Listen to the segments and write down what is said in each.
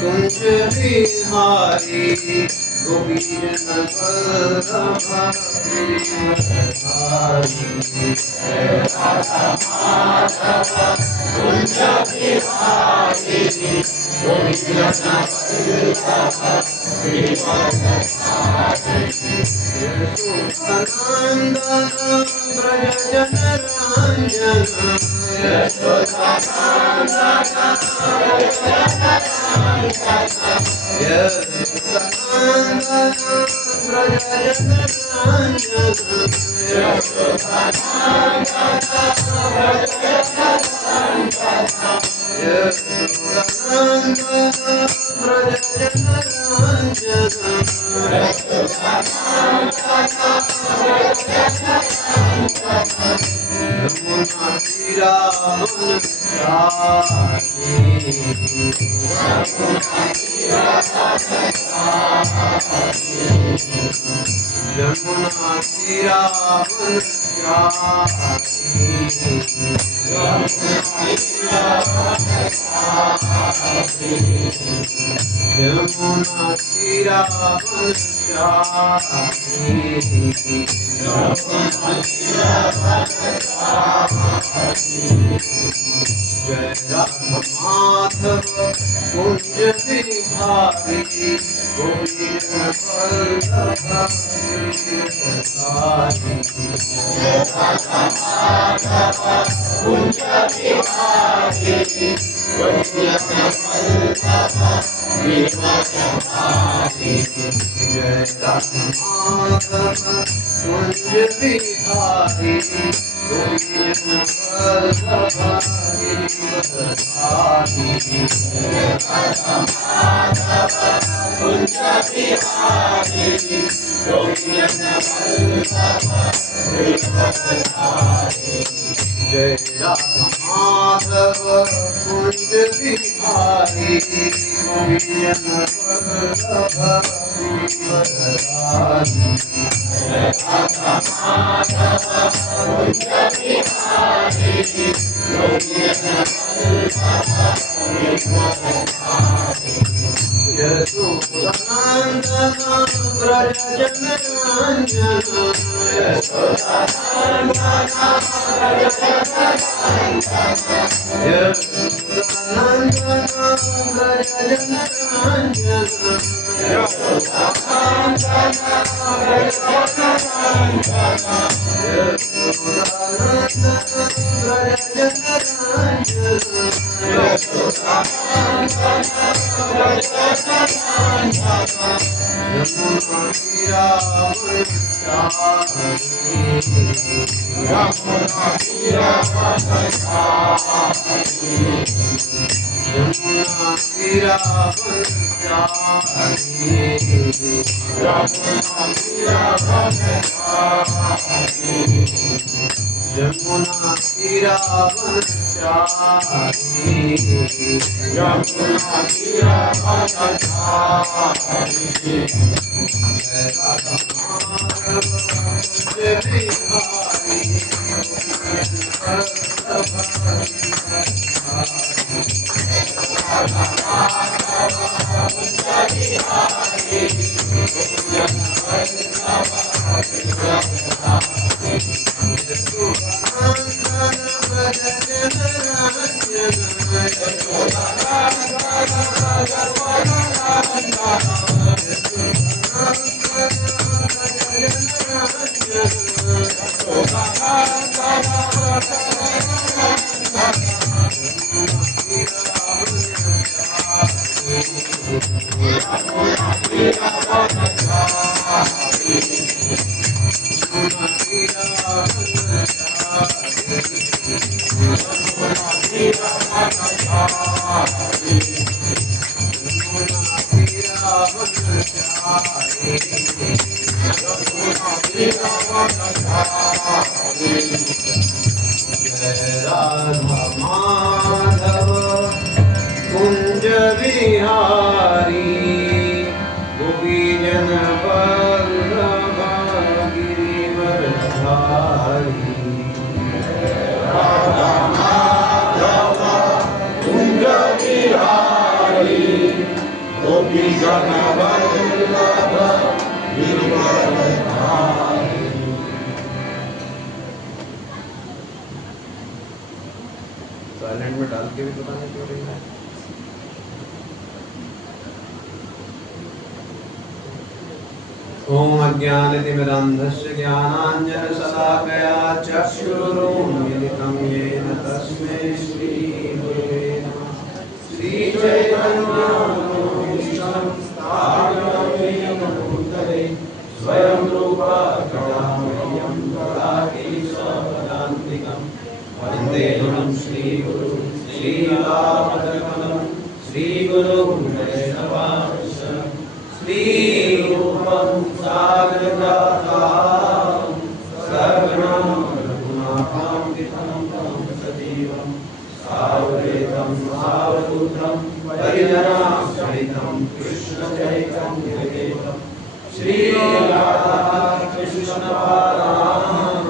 कुंज बिहारी गोपीर कुंज विहारी गोपीजन वल्लभ गिरिवरधारी। राधा माधव कुंज Vihari गोपीजन Vallabh Girivardhari. Silent में डाल के भी बताने क्यों रही है? ओम अज्ञानतिमिरान्धस्य ज्ञानाञ्जनशलाकया चक्षुरुन्मीलितं येन तस्मै श्रीगुरवे नमः। श्रीचैतन्यमनोभीष्टं स्थापितं येन भूतले स्वयं रूपा कदामह्यं ददाति स्वपदान्तिकं। वन्देऽहं श्रीगुरुं श्रीरामचन्द्रं श्रीगुरुं वैष्णवांश्च श्रीरूपं साग्रजातं सगुणं रघुनाथान्वितं तं सजीवं सावधूतं सावधूतं परिजनासहितं कृष्णचैतन्यदेवं श्रीराधाकृष्णपादान्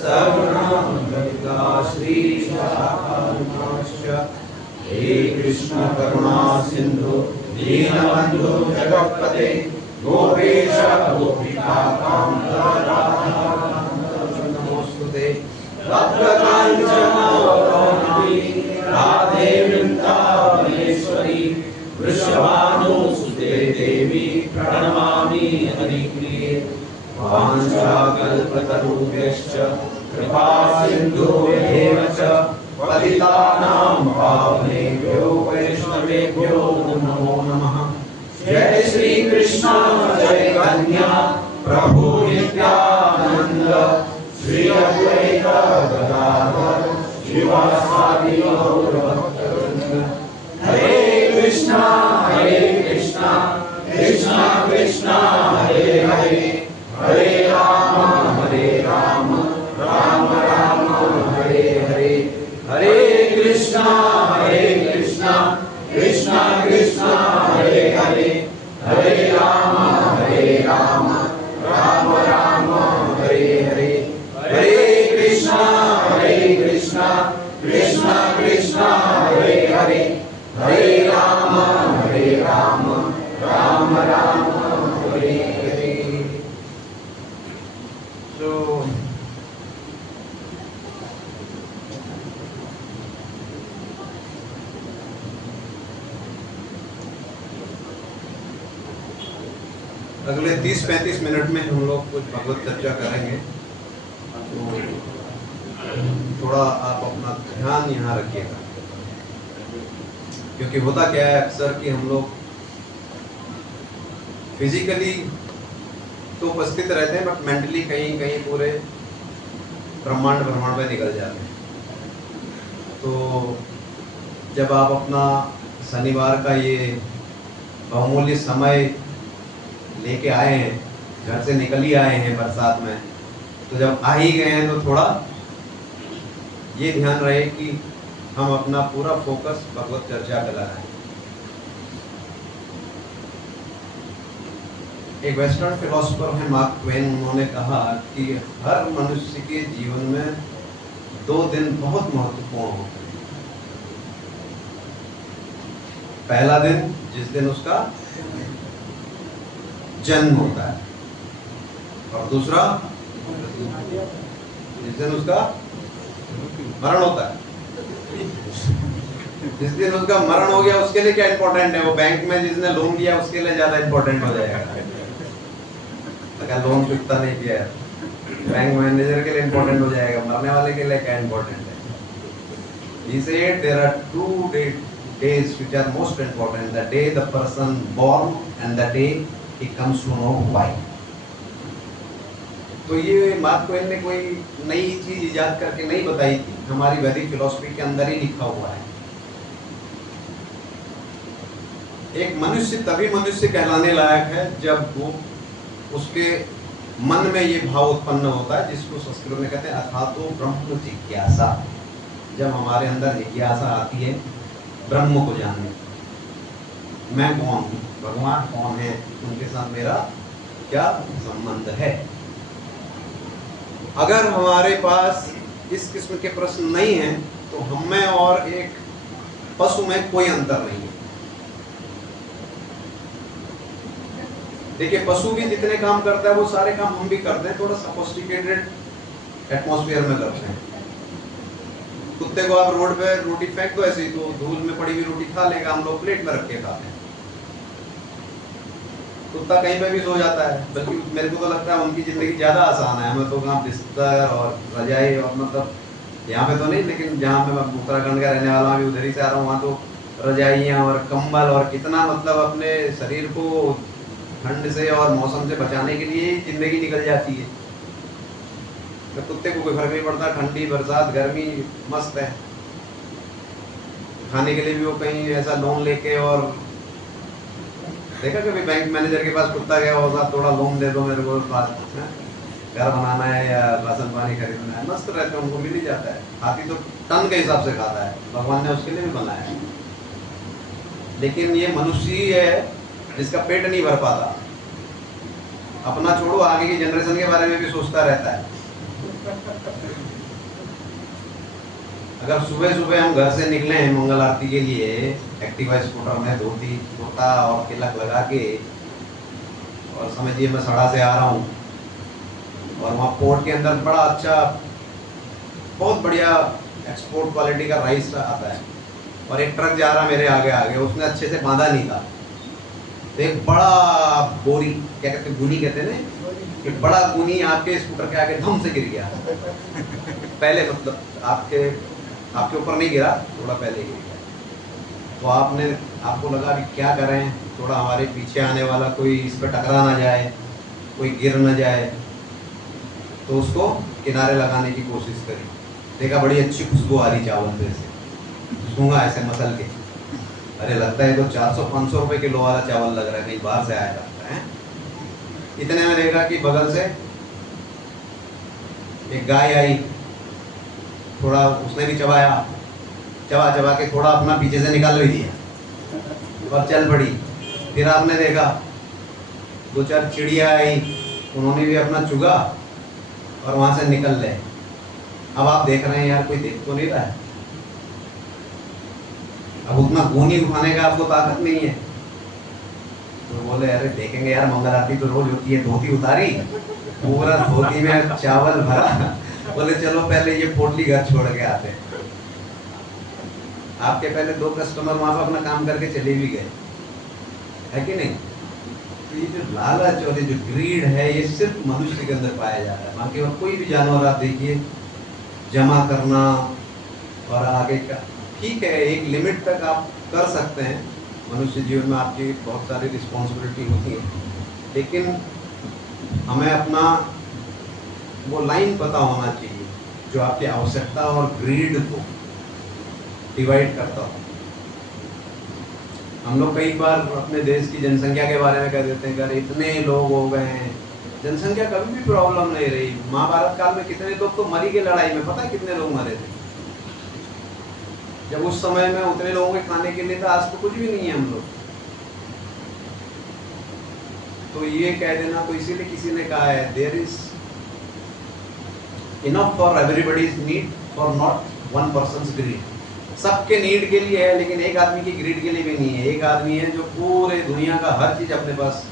सगुणं ललिता श्रीशाखान्वितांश्च। हे कृष्ण करुणा सिन्धु दीनबन्धु जगत्पते गोपेश गोपिकान्त नमोस्तुते। तप्तकाञ्चन गौरी राधे वृन्दावनेश्वरी वृषभानुसुते देवी प्रणमामि हरिप्रिये। वाञ्छाकल्पतरुभ्यश्च कृपा सिन्धुभ्येव च पतितानां पावनेभ्यो वैष्णवेभ्यो नमो नमः। जय श्री कृष्ण चैतन्य प्रभु नित्यानंद श्री अद्वैत गदाधर शिवासादि गौरभक्तवृंद। हरे कृष्णा कृष्णा कृष्णा हरे हरे हरे राम राम राम हरे हरे। हरे कृष्णा कृष्णा कृष्णा हरे हरे हरे राम राम राम हरे हरे। हरे कृष्णा कृष्णा कृष्णा हरे हरे हरे राम राम राम हरे हरे। So अगले 30-35 मिनट में हम लोग कुछ भगवत चर्चा करेंगे, तो थोड़ा आप अपना ध्यान यहाँ रखिएगा, क्योंकि होता क्या है अक्सर कि हम लोग फिजिकली तो उपस्थित रहते हैं बट मेंटली कहीं कहीं पूरे ब्रह्मांड भ्रमण पे निकल जाते हैं। तो जब आप अपना शनिवार का ये बहुमूल्य समय लेके आए हैं, घर से निकल ही आए हैं बरसात में, तो जब आ ही गए हैं तो थोड़ा ये ध्यान रहे कि हम अपना पूरा फोकस भगवत चर्चा पे लगाएं। एक वेस्टर्न फिलोसोफर है मार्क ट्वेन, उन्होंने कहा कि हर मनुष्य के जीवन में 2 दिन बहुत महत्वपूर्ण होते हैं। पहला दिन जिस दिन उसका जन्म होता है, और दूसरा जिस दिन उसका मरण होता है। जिस दिन उसका मरण हो गया उसके लिए क्या इंपॉर्टेंट है? वो बैंक में जिसने लोन लिया उसके लिए ज्यादा इंपॉर्टेंट हो जाएगा। अगर लोन चुकता नहीं किया है, बैंक मैनेजर के लिए इंपॉर्टेंट हो जाएगा, मरने वाले के लिए क्या इंपॉर्टेंट है? He said there are 2 days which are most important: the day the person born and the day he comes to know why. तो ये मार्क ट्वेन ने कोई नई चीज इजाद करके नहीं बताई थी, हमारी वैदिक फिलॉसफी के अंदर ही लिखा हुआ है। एक मनुष्य तभी मनुष्य कहलाने लायक है जब वो उसके मन में ये भाव उत्पन्न होता है, जिसको संस्कृत में कहते हैं अथातो ब्रह्म जिज्ञासा। जब हमारे अंदर जिज्ञासा आती है ब्रह्म को जानने, मैं कौन हूँ, भगवान कौन है, उनके साथ मेरा क्या संबंध है। अगर हमारे पास इस किस्म के प्रश्न नहीं हैं तो हम में और एक पशु में कोई अंतर नहीं है। देखिए पशु भी जितने काम करता है वो सारे काम हम भी करते हैं, थोड़ा सोफिस्टिकेटेड एटमॉस्फेयर में करते हैं। कुत्ते को आप रोड पे रोटी फेंक दो ऐसे ही तो धूल में पड़ी हुई रोटी खा लेगा, हम लोग प्लेट में रख के खाते हैं। कुत्ता कहीं पे भी सो जाता है, बल्कि मेरे को तो लगता है उनकी ज़िंदगी ज़्यादा आसान है। हमें तो वहाँ बिस्तर और रजाई और मतलब यहाँ पे तो नहीं, लेकिन जहाँ मैं उत्तराखंड का रहने वाला हूँ, अभी उधर ही से आ रहा हूँ, वहाँ तो रजाइयाँ और कंबल और कितना मतलब अपने शरीर को ठंड से और मौसम से बचाने के लिए ज़िंदगी निकल जाती है। तो कुत्ते को कोई फर्क नहीं पड़ता, ठंडी बरसात गर्मी मस्त है। खाने के लिए भी वो कहीं ऐसा लोन लेके, और देखा कभी बैंक मैनेजर के पास कुत्ता गया हो, साहब थोड़ा लोन दे दो मेरे को, पास घर बनाना है या राशन पानी खरीदना है, मस्त रहते हैं, उनको मिल ही जाता है। हाथी तो टन के हिसाब से खाता है, भगवान ने उसके लिए भी बनाया है। लेकिन ये मनुष्य ही है जिसका पेट नहीं भर पाता। अपना छोड़ो, आगे की जनरेशन के बारे में भी सोचता रहता है। अगर सुबह सुबह हम घर से निकले हैं मंगल आरती के लिए, एक्टिवा स्कूटर में धोती कुर्ता और तिलक लगा के, और समझिए मैं सड़ा से आ रहा हूँ, और वहाँ पोर्ट के अंदर बड़ा अच्छा बहुत बढ़िया एक्सपोर्ट क्वालिटी का राइस आता है, और एक ट्रक जा रहा मेरे आगे आगे, उसने अच्छे से बांधा नहीं था, तो एक बड़ा बोरी, क्या कहते हैं, गुनी कहते हैं ना, एक बड़ा गुनी आपके स्कूटर के आगे धम से गिर गया। पहले मतलब आपके ऊपर नहीं गिरा, थोड़ा पहले गिर गया। तो आपको लगा कि क्या करें, थोड़ा हमारे पीछे आने वाला कोई इस पर टकरा ना जाए, कोई गिर ना जाए, तो उसको किनारे लगाने की कोशिश करी। देखा बड़ी अच्छी खुशबू आ रही चावल पे से, सूंघा ऐसे मसल के, अरे लगता है तो 400-500 रुपए किलो वाला चावल लग रहा है, कहीं बाहर से आया लगता है। इतने में देखा कि बगल से एक गाय आई, थोड़ा उसने भी चबाया, चबा के थोड़ा अपना पीछे से निकाल भी दिया और चल पड़ी। फिर आपने देखा 2-4 चिड़िया आई, उन्होंने भी अपना चुगा और वहां से निकल ले। अब आप देख रहे हैं यार कोई देख तो नहीं रहा है, अब उतना गोनी उठाने का आपको ताकत नहीं है, तो बोले अरे देखेंगे यार, मंगल आरती तो रोज होती है, धोती उतारी, पूरा धोती में चावल भरा, बोले चलो पहले ये पोटली घर छोड़ के आते हैं। आपके पहले 2 कस्टमर वहां पर अपना काम करके चले भी गए, है कि नहीं। तो ये जो लालच और ये जो ग्रीड है, ये सिर्फ मनुष्य के अंदर पाया जाता है। बाकी और कोई भी जानवर आप देखिए, जमा करना और आगे का ठीक है, एक लिमिट तक आप कर सकते हैं, मनुष्य जीवन में आपकी बहुत सारी रिस्पॉन्सिबिलिटी होती है, लेकिन हमें अपना वो लाइन पता होना चाहिए जो आपकी आवश्यकता और ग्रीड को डिवाइड करता हो। हम लोग कई बार अपने देश की जनसंख्या के बारे में कह देते हैं कि इतने लोग हो गए हैं, जनसंख्या कभी भी प्रॉब्लम नहीं रही। महाभारत काल में कितने लोग तो मरी के लड़ाई में, पता है कितने लोग मरे थे, जब उस समय में उतने लोगों के खाने के लिए था, आज तो कुछ भी नहीं है हम लोग। तो ये कह देना, तो इसीलिए किसी ने कहा है there is enough for everybody's need for not one person's greed. सबके नीड के लिए है, लेकिन एक आदमी की ग्रीड के लिए भी नहीं है। एक आदमी है जो पूरे दुनिया का हर चीज अपने पास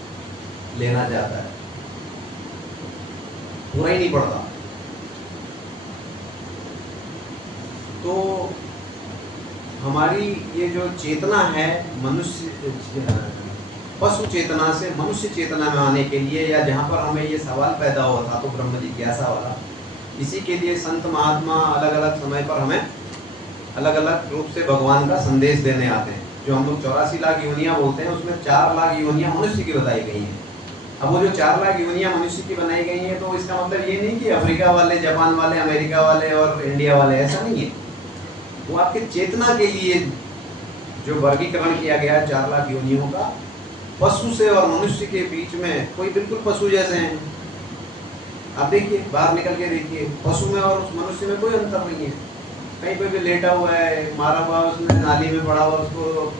लेना चाहता है, पूरा ही नहीं पड़ता। तो हमारी ये जो चेतना है, मनुष्य पशु चेतना से मनुष्य चेतना में आने के लिए, या जहाँ पर हमें ये सवाल पैदा हुआ था तो ब्रह्म जिज्ञासा वाला, इसी के लिए संत महात्मा अलग अलग समय पर हमें अलग अलग रूप से भगवान का संदेश देने आते हैं। जो हम लोग 84 लाख योनियाँ बोलते हैं, उसमें 4 लाख योनियाँ मनुष्य की बताई गई हैं। अब वो जो 4 लाख योनियाँ मनुष्य की बनाई गई हैं, तो इसका मतलब ये नहीं कि अफ्रीका वाले, जापान वाले, अमेरिका वाले और इंडिया वाले, ऐसा नहीं है। वो आपके चेतना के लिए जो वर्गीकरण किया गया है 4 लाख योनियों का, पशु से और मनुष्य के बीच में कोई बिल्कुल पशु जैसे हैं। आप देखिए, बाहर निकल के देखिए, पशु में और उस मनुष्य में कोई अंतर नहीं है। कहीं पे भी लेटा हुआ है, मारा हुआ उसमें नाली में पड़ा हुआ, उसको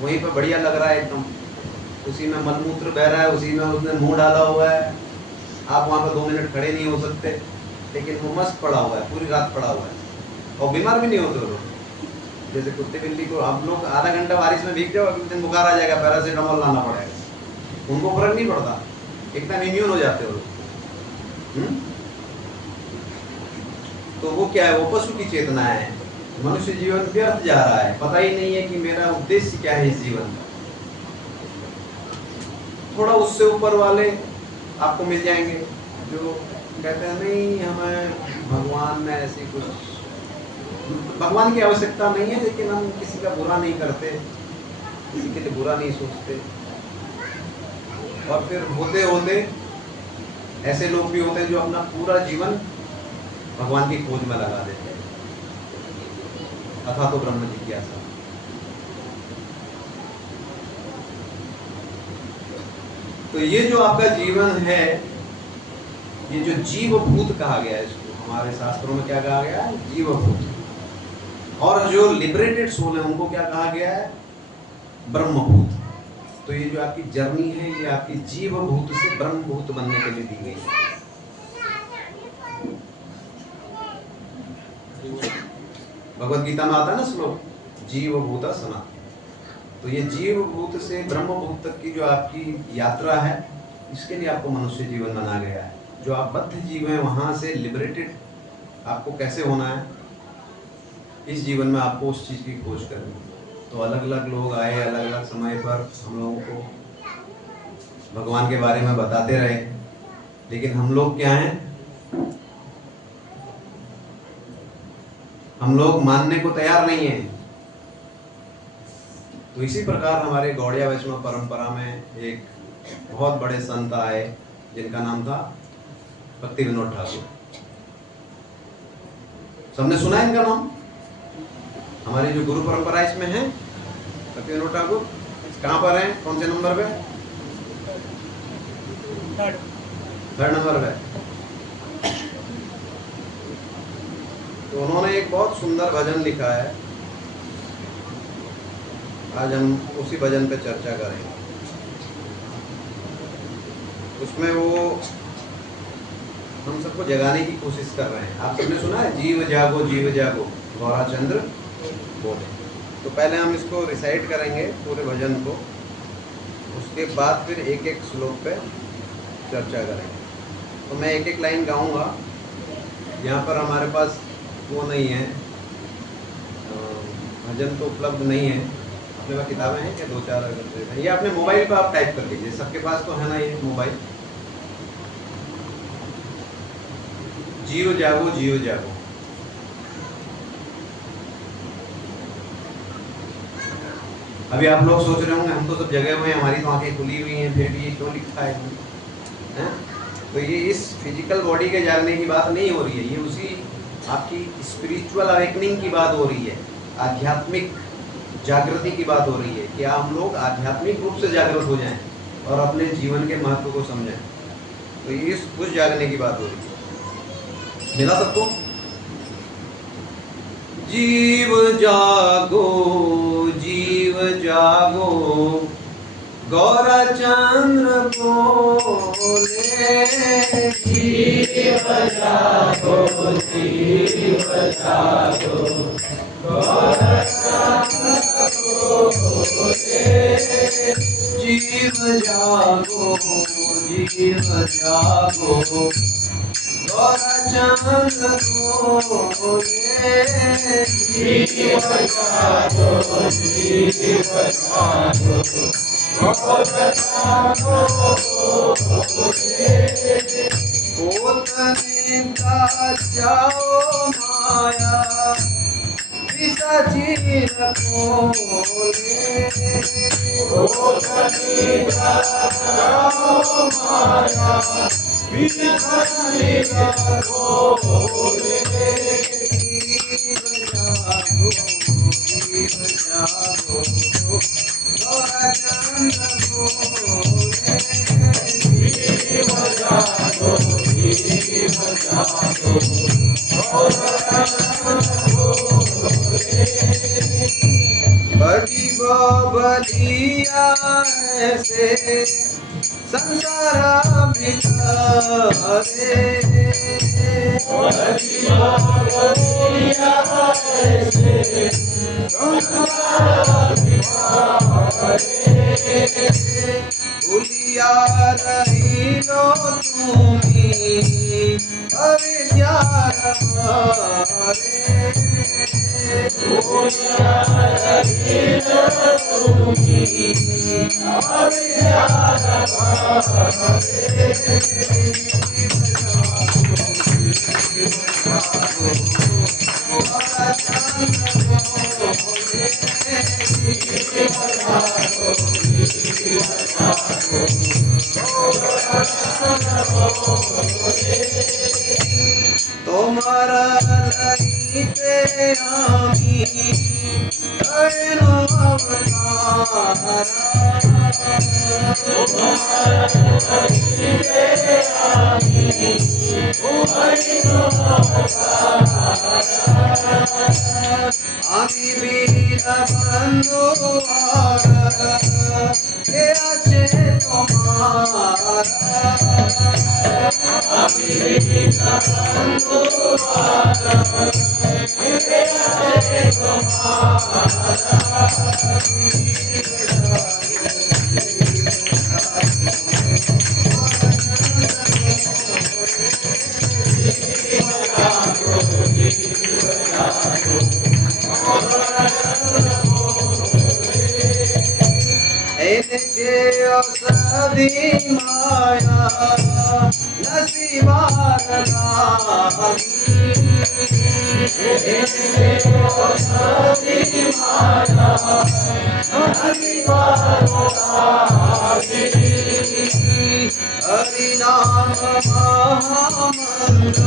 वहीं पर बढ़िया लग रहा है एकदम, उसी में मलमूत्र बह रहा है, उसी में उसने मुंह डाला हुआ है, आप वहाँ पर 2 मिनट खड़े नहीं हो सकते, लेकिन वो मस्त पड़ा हुआ है, पूरी रात पड़ा हुआ है और बीमार भी नहीं होते वो लोग। जैसे कुत्ते बिल्ली को आप लोग आधा घंटा बारिश में भीग जाओ, अगले दिन बुखार आ जाएगा, पैरासीटामोल लाना पड़ेगा, उनको फर्क नहीं पड़ता, एकदम इम्यून हो जाते हो लोग। तो वो क्या है, वो पशु की चेतना है। मनुष्य जीवन व्यर्थ जा रहा है, पता ही नहीं है कि मेरा उद्देश्य क्या है इस जीवन का। थोड़ा उससे ऊपर वाले आपको मिल जाएंगे जो कहते हैं नहीं हमें भगवान में ऐसी कुछ, भगवान की आवश्यकता नहीं है, लेकिन हम किसी का बुरा नहीं करते, किसी के लिए बुरा नहीं सोचते। और फिर होते होते ऐसे लोग भी होते हैं जो अपना पूरा जीवन भगवान की खोज में लगा देते हैं, अथा तो ब्रह्म जिज्ञासा। तो ये जो आपका जीवन है, ये जो जीवभूत कहा गया है, इसको हमारे शास्त्रों में क्या कहा गया है, जीवभूत। और जो लिबरेटेड सोल है उनको क्या कहा गया है, ब्रह्मभूत। तो ये जो आपकी जर्नी है, ये आपकी जीवभूत से ब्रह्मभूत बनने के लिए दी गई है। भगवद गीता में आता है ना श्लोक, जीवभूता सनातन। तो ये जीवभूत से ब्रह्मभूत तक की जो आपकी यात्रा है, इसके लिए आपको मनुष्य जीवन बना गया है। जो आप बद्ध जीव हैं, वहाँ से लिबरेटेड आपको कैसे होना है, इस जीवन में आपको उस चीज़ की खोज करनी है। तो अलग अलग लोग आए, अलग अलग समय पर हम लोगों को भगवान के बारे में बताते रहे, लेकिन हम लोग क्या हैं, हम लोग मानने को तैयार नहीं है। तो इसी प्रकार हमारे गौड़िया वैष्णव परंपरा में एक बहुत बड़े संत आए जिनका नाम था भक्ति विनोद ठाकुर। सबने सुना है इनका नाम? हमारी जो गुरु परंपरा इसमें है, भक्ति विनोद ठाकुर कहाँ पर हैं, कौन से नंबर पे? 3rd नंबर पे। तो उन्होंने एक बहुत सुंदर भजन लिखा है, आज हम उसी भजन पे चर्चा करेंगे। उसमें वो हम सबको जगाने की कोशिश कर रहे हैं। आप सबने सुना है, जीव जागो गौराचंद्र बोले। तो पहले हम इसको रिसाइट करेंगे पूरे भजन को, उसके बाद फिर एक एक श्लोक पे चर्चा करेंगे। तो मैं एक एक लाइन गाऊंगा। यहाँ पर हमारे पास वो नहीं है, भजन तो उपलब्ध नहीं है। अपने पास किताबें हैं क्या? 2-4 अगर ये अपने मोबाइल पर आप टाइप कर लीजिए, सबके पास तो है ना ये मोबाइल। जीव जागो। अभी आप लोग सोच रहे होंगे हम तो सब जगह हुए हैं, हमारी तो आंखें खुली हुई हैं, फिर भी ये क्यों लिखा है? तो ये इस फिजिकल बॉडी के जागने की बात नहीं हो रही है, ये उसी आपकी स्पिरिचुअल अवेकनिंग की बात हो रही है, आध्यात्मिक जागृति की बात हो रही है कि हम लोग आध्यात्मिक रूप से जागृत हो जाएं और अपने जीवन के महत्व को समझें। तो ये उस जागने की बात हो रही है। मिला सबको? जीव जागो गौराचंद्र बोले, जीव जागो गौराचंद्र बोले, जीव जागो गौराचंद्र बोले, जीव जागो ओतने का जाओ माया पिशाची खोले, ओतने का जाओ माया पिशाची खोले, जीव जागो गौराचंद्र बोले, जीव जागो गौराचंद्र बोले, भजी बलिया ऐसे संसार भिखारे भूलिया रही लो तुम्ही अविद्या हमारे भूलिया रही लो तुम्ही अविद्या तुम्हारा लईते आमी करेनो अवतारा तुम्हारा लईते आमी करेनो अवतारा आमी वीर बंधु के आचे तुम्हारा आमी वीर बंधु के आचे इनके औषधि माया नसीबार इनके औषधि माया नसीबार हरि नाम महामंत्र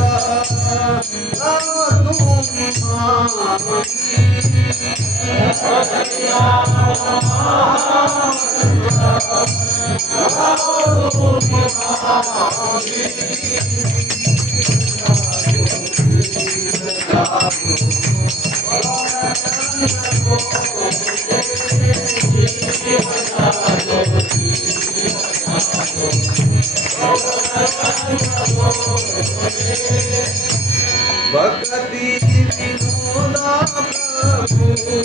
भक्ति विनोदा प्रभु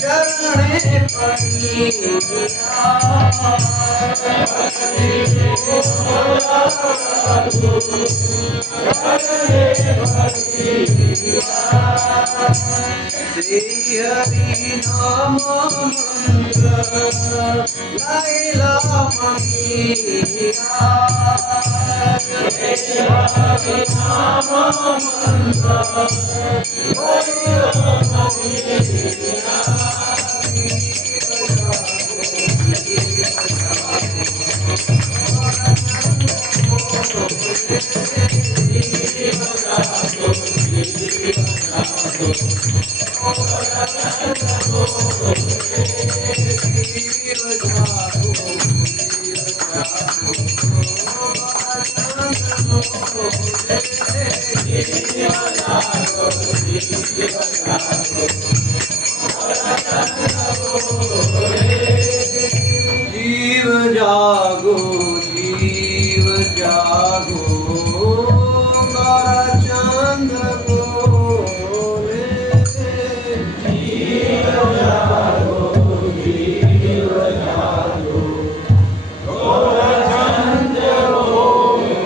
चरणे पड़िया भक्ति विनोदा प्रभु चरणे पड़िया श्री हरि नाम मंत्र लैला मनिया श्री हरि नाम मंत्र लैला मनिया जीव जागो जीव जागो गौर चंद्र बोले जीव जागो जीव जागो गौर चंद्र बोले।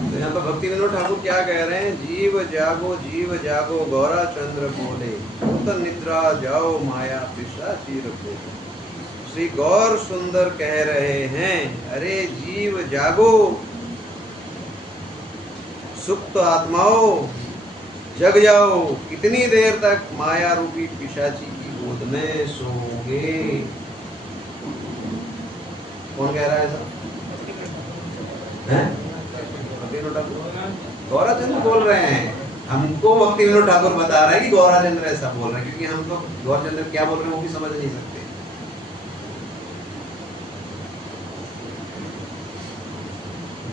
तो यहाँ पर भक्ति विनोद ठाकुर क्या कह रहे हैं? जीव जागो गौरा चंद्र बोले निद्रा जाओ माया पिशाची रखो। श्री गौर सुंदर कह रहे हैं, अरे जीव जागो, सुप्त आत्माओं जग जाओ, कितनी देर तक माया रूपी पिशाची की गोद में सोओगे। कौन कह रहा है ऐसा? गौरा चंद्र बोल रहे हैं। हमको भक्ति विनोद ठाकुर बता रहा है कि गौरा चंद्र ऐसा बोल रहे हैं, क्योंकि हम तो गौरा चंद्र क्या बोल रहे हैं वो भी समझ नहीं सकते।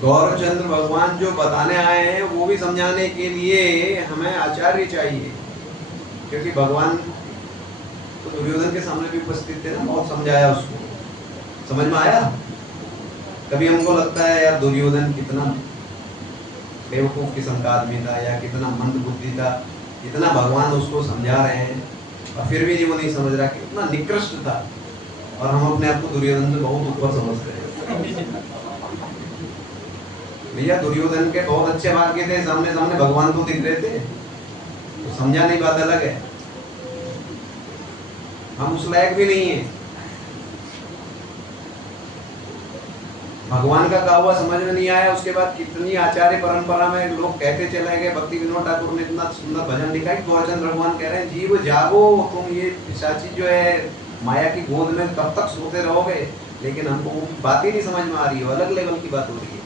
गौरचंद्र भगवान जो बताने आए हैं वो भी समझाने के लिए हमें आचार्य चाहिए। क्योंकि भगवान तो दुर्योधन के सामने भी उपस्थित थे ना, बहुत समझाया उसको, समझ में आया। कभी हमको लगता है यार दुर्योधन कितना बेवकूफ किस्म का आदमी था या कितना मंद बुद्धि था, इतना भगवान उसको समझा रहे हैं और फिर भी वो नहीं समझ रहा, कितना निकृष्ट था। और हम अपने आप को दुर्योधन से बहुत ऊपर समझते हैं। भैया दुर्योधन के बहुत अच्छे वाक्य थे, सामने सामने भगवान तो दिख रहे थे, तो समझा नहीं, बात अलग है। हम उस लायक भी नहीं है। भगवान का कहा हुआ समझ में नहीं आया, उसके बाद कितनी आचार्य परंपरा में लोग कहते चले गए। भक्ति विनोद ठाकुर ने इतना सुंदर भजन लिखा है, गौरचंद्र भगवान कह रहे हैं जीव जागो, तुम ये पिशाची जो है माया की गोद में कब तक सोते रहोगे। लेकिन हमको वो बात ही नहीं समझ में आ रही है, अलग लेवल की बात हो रही है।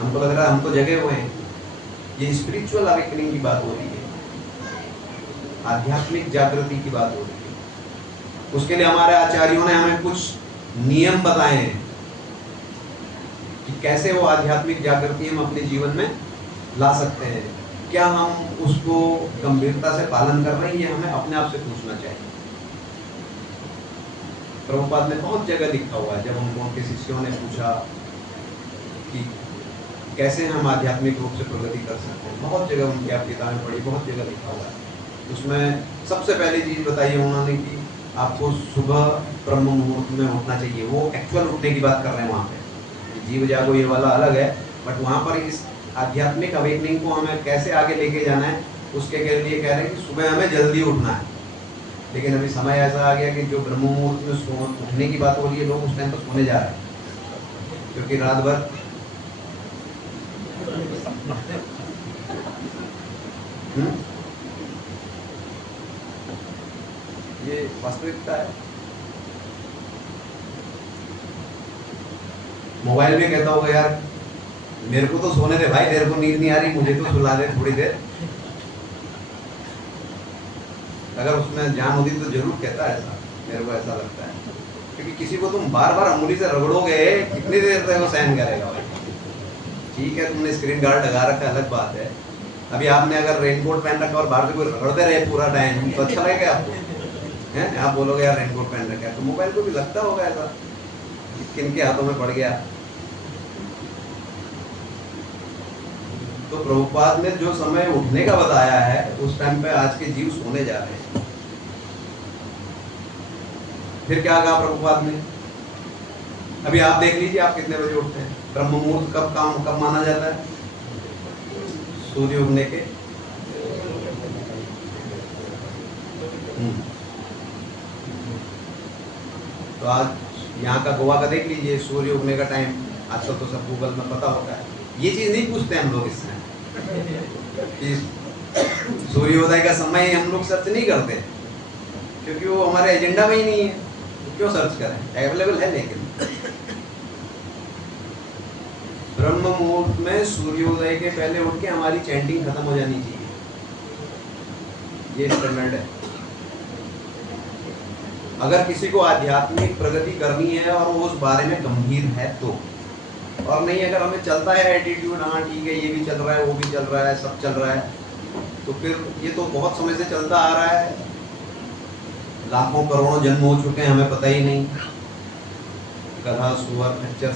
हमको लग रहा है हम तो जगे हुए हैं। ये स्पिरिचुअल अवेकनिंग की बात हो रही है, आध्यात्मिक जागृति की बात हो रही है। उसके लिए हमारे आचार्यों ने हमें कुछ नियम बताए हैं कि कैसे वो आध्यात्मिक जागृति हम अपने जीवन में ला सकते हैं। क्या हम उसको गंभीरता से पालन कर रहे हैं, ये हमें अपने आप से पूछना चाहिए। प्रभुपाद ने बहुत जगह लिखा हुआ है, जब हमको उनके शिष्यों ने पूछा कि कैसे हम आध्यात्मिक रूप से प्रगति कर सकते हैं, बहुत जगह उनकी आप किताबें पढ़ी, बहुत जगह लिखा हुआ है। उसमें सबसे पहली चीज़ बताई उन्होंने कि आपको सुबह ब्रह्म मुहूर्त में उठना चाहिए। वो एक्चुअल उठने की बात कर रहे हैं वहाँ पे, जीव जागो ये वाला अलग है, बट वहाँ पर इस आध्यात्मिक अवेकनिंग को हमें कैसे आगे लेके जाना है उसके के लिए कह रहे हैं कि सुबह हमें जल्दी उठना है। लेकिन अभी समय ऐसा आ गया कि जो ब्रह्म मुहूर्त में उठने की बात हो रही है, लोग उस टाइम पर सोने जा रहे हैं, क्योंकि रात भर ये वास्तविकता है। मोबाइल भी कहता होगा यार मेरे को तो सोने दे भाई, तेरे को नींद नहीं आ रही, मुझे तो सुला दे थोड़ी देर। अगर उसमें जान होती तो जरूर कहता है ऐसा, मेरे को ऐसा लगता है। क्योंकि किसी को तुम बार बार अंगुली से रगड़ोगे, कितनी देर तक वो सहन करेगा भाई। ठीक है तुमने स्क्रीन गार्ड लगा रखा है, अलग बात है। अभी आपने अगर रेनकोट पहन रखा और बाहर से कोई रगड़ते रहे पूरा टाइम तो अच्छा लगेगा आपको? है आप बोलोगे यार रेनकोट पहन रखा है, तो मोबाइल को भी लगता होगा ऐसा, किन के हाथों में पड़ गया। तो प्रभुपाद ने जो समय उठने का बताया है उस टाइम पे आज के जीव सोने जा रहे हैं। फिर क्या कहा प्रभुपाद ने? अभी आप देख लीजिए आप कितने बजे उठते हैं। ब्रह्म मुहूर्त कब माना जाता है? सूर्य उगने के तो आज यहाँ का गोवा का देख लीजिए, सूर्य उगने का टाइम आजकल तो सब गूगल में पता होता है। ये चीज़ नहीं पूछते हम लोग इसमें कि सूर्योदय का समय हम लोग सर्च नहीं करते, क्योंकि वो हमारे एजेंडा में ही नहीं है, तो क्यों सर्च करें, अवेलेबल है। लेकिन ब्रह्म मुहूर्त में सूर्योदय के पहले उठ के हमारी चैंटिंग खत्म हो जानी चाहिए, ये स्टैंडर्ड है। अगर किसी को आध्यात्मिक प्रगति करनी है और वो उस बारे में गंभीर है तो, और नहीं अगर हमें चलता है एटीट्यूड, हाँ ठीक है ये भी चल रहा है वो भी चल रहा है सब चल रहा है, तो फिर ये तो बहुत समय से चलता आ रहा है, लाखों करोड़ों जन्म हो चुके हैं, हमें पता ही नहीं। गधा सुअर खच्चर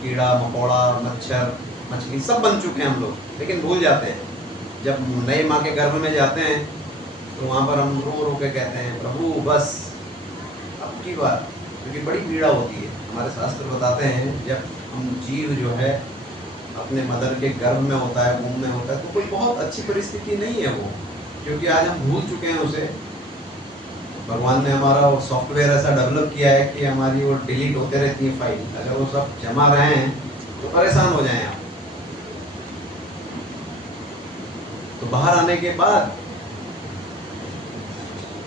कीड़ा मकोड़ा मच्छर मछली सब बन चुके हैं हम लोग, लेकिन भूल जाते हैं। जब नए माँ के गर्भ में जाते हैं तो वहाँ पर हम रो रो के कहते हैं प्रभु बस अब की बात, क्योंकि बड़ी पीड़ा होती है। हमारे शास्त्र बताते हैं जब हम जीव जो है अपने मदर के गर्भ में होता है, वूम में होता है, तो कोई बहुत अच्छी परिस्थिति नहीं है वो, क्योंकि आज हम भूल चुके हैं उसे। भगवान ने हमारा वो सॉफ्टवेयर ऐसा डेवलप किया है कि हमारी वो डिलीट होते रहती है फाइल, अगर वो सब जमा रहे हैं तो परेशान हो जाएं आप। तो बाहर आने के बाद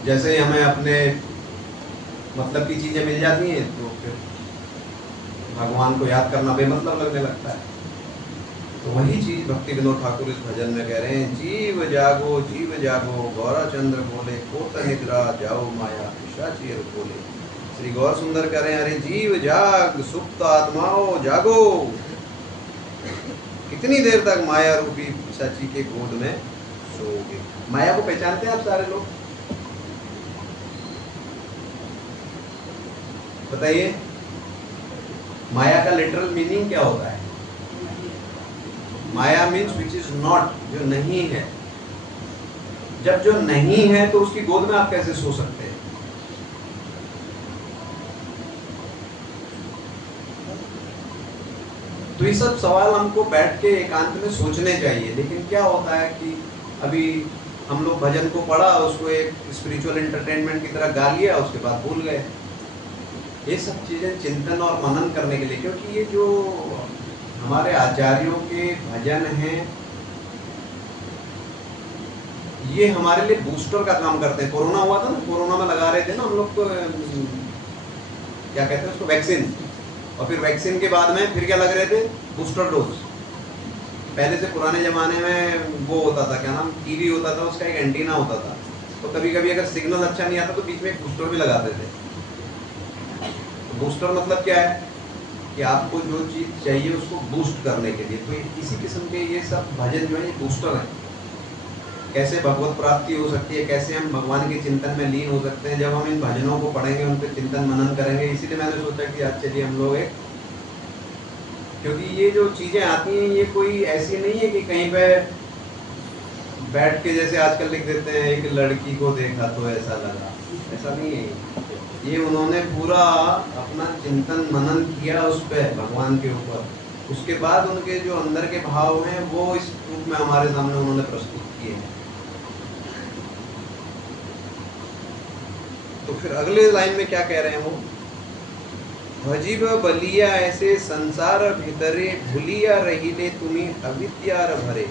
जैसे ही हमें अपने मतलब की चीज़ें मिल जाती हैं तो फिर भगवान को याद करना बेमतलब लगने लगता है। तो वही चीज़ भक्ति विनोद ठाकुर इस भजन में कह रहे हैं, जीव जागो गौरा चंद्र बोले, कोत निद्रा जाओ माया पिशाची बोले। श्री गौर सुंदर कह रहे हैं अरे जीव जाग, सुप्त आत्माओं जागो, कितनी देर तक माया रूपी पिशाची के गोद में सोओगे। माया को पहचानते हैं आप सारे लोग? बताइए, माया का लिटरल मीनिंग क्या होता है? माया मीन्स विच इज नॉट, जो नहीं है। जब जो नहीं है तो उसकी गोद में आप कैसे सो सकते हैं? तो ये सब सवाल हमको बैठ के एकांत में सोचने चाहिए। लेकिन क्या होता है कि अभी हम लोग भजन को पढ़ा, उसको एक स्पिरिचुअल एंटरटेनमेंट की तरह गा लिया, उसके बाद भूल गए। ये सब चीजें चिंतन और मनन करने के लिए, क्योंकि ये जो हमारे आचार्यों के भजन हैं, ये हमारे लिए बूस्टर का काम करते हैं। कोरोना हुआ था ना, कोरोना में लगा रहे थे ना हम लोग को, क्या कहते हैं उसको, वैक्सीन। और फिर वैक्सीन के बाद में फिर क्या लग रहे थे? Booster dose. पहले से पुराने ज़माने में वो होता था, क्या नाम, टीवी होता था, उसका एक एंटीना होता था। तो कभी कभी अगर सिग्नल अच्छा नहीं आता तो बीच में एक बूस्टर भी लगाते थे। तो बूस्टर मतलब क्या है कि आपको जो चीज़ चाहिए उसको बूस्ट करने के लिए। तो इसी किस्म के ये सब भजन जो है ये बूस्टर हैं। कैसे भगवत प्राप्ति हो सकती है, कैसे हम भगवान के चिंतन में लीन हो सकते हैं, जब हम इन भजनों को पढ़ेंगे, उन पर चिंतन मनन करेंगे। इसीलिए मैंने सोचा कि आज चलिए हम लोग एक, क्योंकि ये जो चीज़ें आती हैं ये कोई ऐसी नहीं है कि कहीं पे बैठ के जैसे आजकल लिख देते हैं एक लड़की को देखा तो ऐसा लगा, ऐसा नहीं है। ये उन्होंने पूरा अपना चिंतन मनन किया उस पर, भगवान के ऊपर। उसके बाद उनके जो अंदर के भाव हैं वो इस रूप में हमारे सामने उन्होंने प्रस्तुत किए हैं। तो फिर अगले लाइन में क्या कह रहे हैं वो, भजीब बलिया ऐसे संसार भीतरे भूलिया रहीले तुम्हें अविद्यार भरे।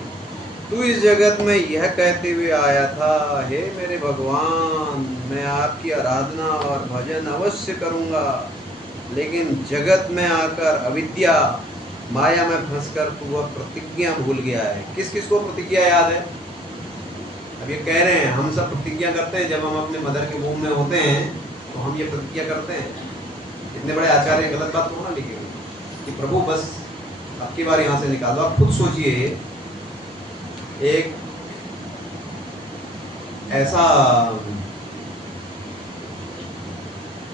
तू इस जगत में यह कहते हुए आया था, हे मेरे भगवान, मैं आपकी आराधना और भजन अवश्य करूंगा, लेकिन जगत में आकर अविद्या माया में फंसकर तू वह प्रतिज्ञा भूल गया है। किस किस को प्रतिज्ञा याद है? अब ये कह रहे हैं हम सब प्रतिज्ञा करते हैं, जब हम अपने मदर के वूम में होते हैं तो हम ये प्रतिज्ञा करते हैं। इतने बड़े आचार्य गलत बात तो ना लिखे कि प्रभु बस आपकी बार यहाँ से निकाल दो। आप खुद सोचिए, एक ऐसा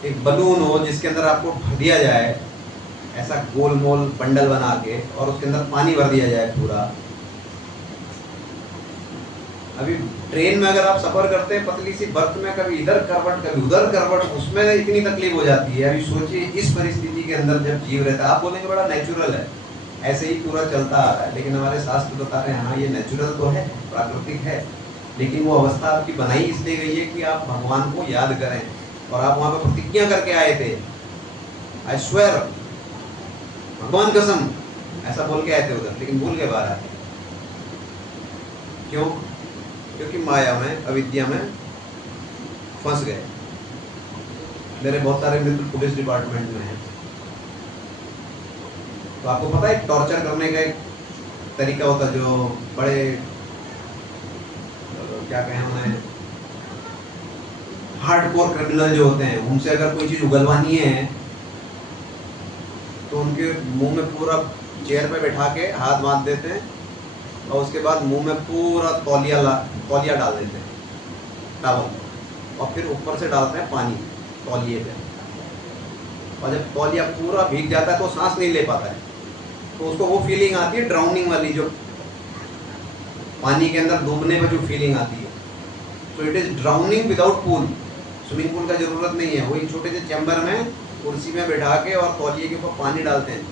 एक बलून हो जिसके अंदर आपको भर दिया जाए, ऐसा गोल मोल बंडल बना के, और उसके अंदर पानी भर दिया जाए पूरा। अभी ट्रेन में अगर आप सफर करते हैं पतली सी बर्थ में, कभी इधर करवट कभी उधर करवट, उसमें इतनी तकलीफ हो जाती है। अभी सोचिए इस परिस्थिति के अंदर जब जीव रहता है, आप बोलेंगे बड़ा नेचुरल है, ऐसे ही पूरा चलता आ रहा है, लेकिन हमारे शास्त्र बता रहे हैं हाँ ये नेचुरल तो है, प्राकृतिक है, लेकिन वो अवस्था आपकी बनाई इसलिए गई है कि आप भगवान को याद करें। और आप वहाँ पर प्रतिज्ञा करके आए थे, आई स्वेयर, भगवान कसम, ऐसा बोल के आए थे उधर, लेकिन भूल के बाहर आए। क्यों? क्योंकि माया में, अविद्या में फंस गए। मेरे बहुत सारे मित्र पुलिस डिपार्टमेंट में हैं, तो आपको पता है टॉर्चर करने का एक तरीका होता है, जो बड़े क्या कहें उन्हें, हार्डकोर क्रिमिनल जो होते हैं, उनसे अगर कोई चीज़ उगलवानी है तो उनके मुंह में पूरा चेयर पे बैठा के हाथ बांध देते हैं, और उसके बाद मुंह में पूरा तौलिया डाल देते हैं, टावल, और फिर ऊपर से डालते हैं पानी तौलिए पे, और जब तौलिया पूरा भीग जाता है तो सांस नहीं ले पाता है, तो उसको वो फीलिंग आती है ड्राउनिंग वाली, जो पानी के अंदर डूबने में जो फीलिंग आती है। तो it is drowning without pool. Swimming pool का ज़रूरत नहीं है, वही छोटे से चैम्बर में कुर्सी में बैठा के और तौलिए के ऊपर पानी डालते हैं,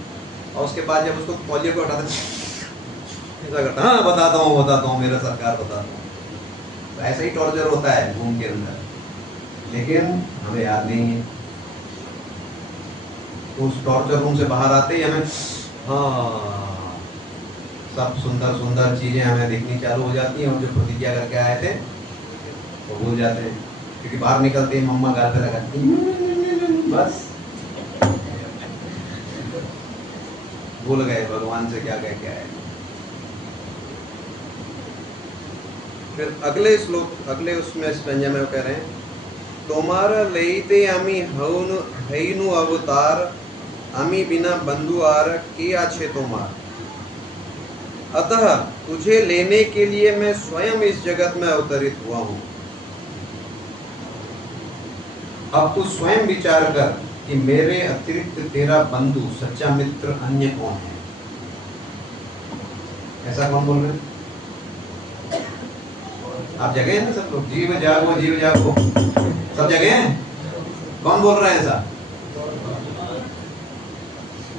और उसके बाद जब उसको तौलिए को हटाते हैं ऐसा करता, हाँ बताता हूँ मेरा सरकार बताता हूँ। तो ऐसा ही टॉर्चर होता है घूम के अंदर, लेकिन हमें याद नहीं है। तो उस टॉर्चर रूम से बाहर आते ही हमें हाँ सब सुंदर सुंदर चीज़ें हमें देखनी चालू हो जाती हैं, और जो प्रतिज्ञा करके आए थे वो भूल जाते हैं, क्योंकि बाहर निकलते ही मम्मा गाल पे लगाती, बस भूल गए भगवान से क्या कह के आए। फिर अगले श्लोक, अगले उसमें स्पंजा में वो कह रहे हैं, तोमार लईते आमी हईनु अवतार, आमी बिना बंधु आर के आछे तोमार। अतः तुझे लेने के लिए मैं स्वयं इस जगत में अवतरित हुआ हूं। अब तू स्वयं विचार कर कि मेरे अतिरिक्त तेरा बंधु सच्चा मित्र अन्य कौन है। ऐसा कौन बोल रहे हैं? आप जगह हैं ना सब लोग? जीव जागो जीव जागो, सब जगह हैं? कौन बोल रहे हैं ऐसा?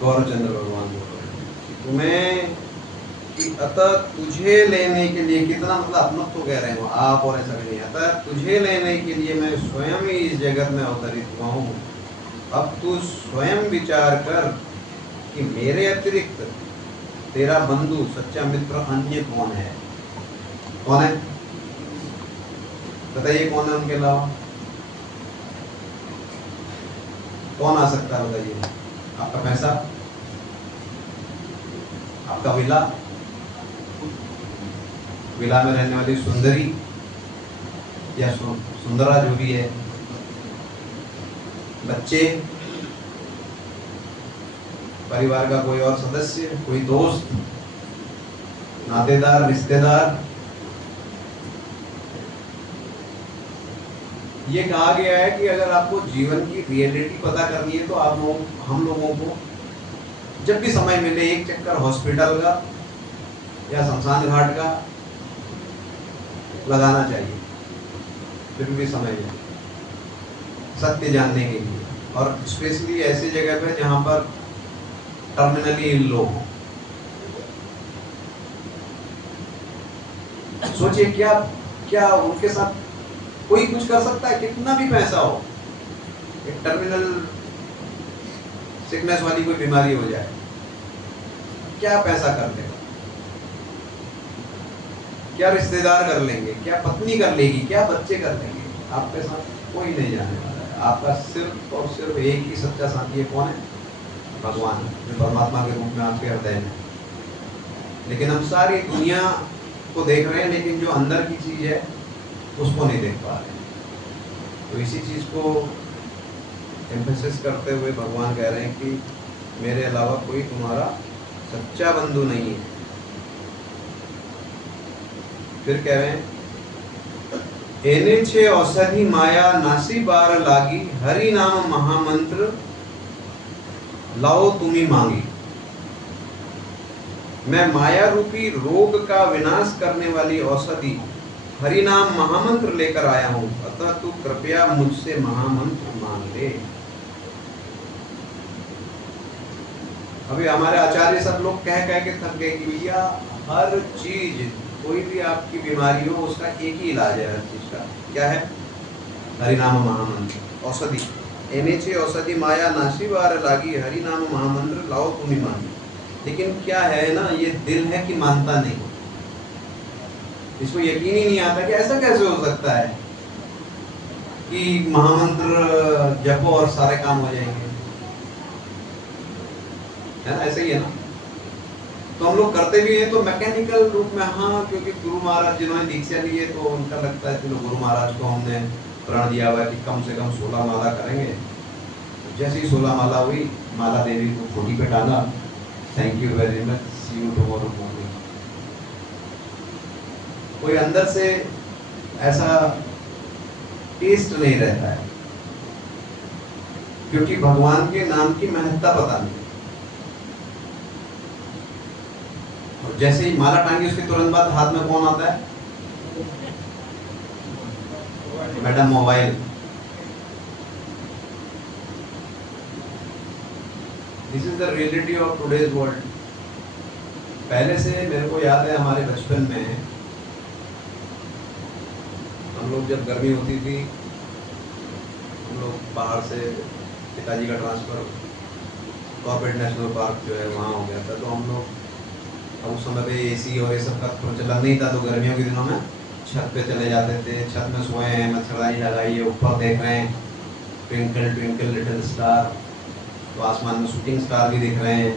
गौरचंद्र भगवान बोल रहे हैं तुम्हें कि अतः तुझे लेने के लिए, कितना मतलब अपना तो कह रहे हो आप, और ऐसा नहीं। अतः तुझे लेने के लिए मैं स्वयं ही इस जगत में अवतरित हुआ हूँ। अब तू स्वयं विचार कर कि मेरे अतिरिक्त तेरा बंधु सच्चा मित्र अन्य कौन है। कौन है बताइए? कौन है उनके अलावा? कौन आ सकता है बताइए? आपका पैसा, आपका विला, विला में रहने वाली सुंदरी या सुंदरा जो भी है, बच्चे, परिवार का कोई और सदस्य, कोई दोस्त, नातेदार, रिश्तेदार। ये कहा गया है कि अगर आपको जीवन की रियलिटी पता करनी है तो आप हम लोगों को जब भी समय मिले एक चक्कर हॉस्पिटल का या शमशान घाट का लगाना चाहिए, फिर भी समय मिले सत्य जानने के लिए, और स्पेशली ऐसी जगह पे जहां पर टर्मिनली इल लोग हों। सोचिए क्या क्या उनके साथ कोई कुछ कर सकता है? कितना भी पैसा हो, एक टर्मिनल सिकनेस वाली कोई बीमारी हो जाए, क्या पैसा कर लेगा, क्या रिश्तेदार कर लेंगे, क्या पत्नी कर लेगी, क्या बच्चे कर लेंगे, आपके साथ कोई नहीं जाने वाला है। आपका सिर्फ और सिर्फ एक ही सच्चा साथी है। कौन है? भगवान, जो परमात्मा के रूप में आपके हृदय में। लेकिन हम सारी दुनिया को देख रहे हैं, लेकिन जो अंदर की चीज है उसको नहीं देख पा रहे। तो इसी चीज को एम्फेसिस करते हुए भगवान कह रहे हैं कि मेरे अलावा कोई तुम्हारा सच्चा बंधु नहीं है। फिर कह रहे हैं एने छे औषधि माया नासी बार लागी, हरि नाम महामंत्र लाओ तुम्ही मांगी। मैं माया रूपी रोग का विनाश करने वाली औषधि हरि नाम महामंत्र लेकर आया हूं, अतः तू कृपया मुझसे महामंत्र मांग ले। अभी हमारे आचार्य सब लोग कह कह के थक गए कि भैया हर चीज, कोई भी आपकी बीमारी हो उसका एक ही इलाज है हर चीज का। क्या है? हरि नाम महामंत्र औषधि। एनेचे औषधि माया नासी बार लागी, हरि नाम महामंत्र लाओ तुम्ही मांगी। लेकिन क्या है ना, ये दिल है कि मानता नहीं, इसको यकीन ही नहीं आता कि ऐसा कैसे हो सकता है कि महामंत्र जपो और सारे काम हो जाएंगे, है ना? ऐसे ही है ना। तो हम लोग करते भी हैं तो मैकेनिकल रूप में, हाँ, क्योंकि गुरु महाराज जिन्होंने दीक्षा ली है तो उनका लगता है कि गुरु महाराज को हमने प्रण दिया हुआ है कि कम से कम 16 माला करेंगे। जैसे ही 16 माला हुई, माला देवी को खोटी पे डाला, thank you very much, see you tomorrow morning. कोई अंदर से ऐसा टेस्ट नहीं रहता है, क्योंकि भगवान के नाम की महत्ता पता नहीं। और जैसे ही माला टांगी उसके तुरंत बाद हाथ में कौन आता है? Madam mobile. This is the reality of today's world. पहले से मेरे को याद है हमारे बचपन में हम लोग जब गर्मी होती थी, हम लोग बाहर से, पिताजी का ट्रांसफर कॉर्बेट नेशनल पार्क जो है वहाँ हो गया था, तो हम लोग उस समय पे एसी और ये सब का प्रचलन नहीं था, तो गर्मियों के दिनों में छत पे चले जाते थे। छत में सोए हैं, मच्छरदानी लगाई है, ऊपर देख रहे हैं ट्विंकल ट्विंकल लिटिल स्टार, तो आसमान में शूटिंग स्टार भी दिख रहे हैं।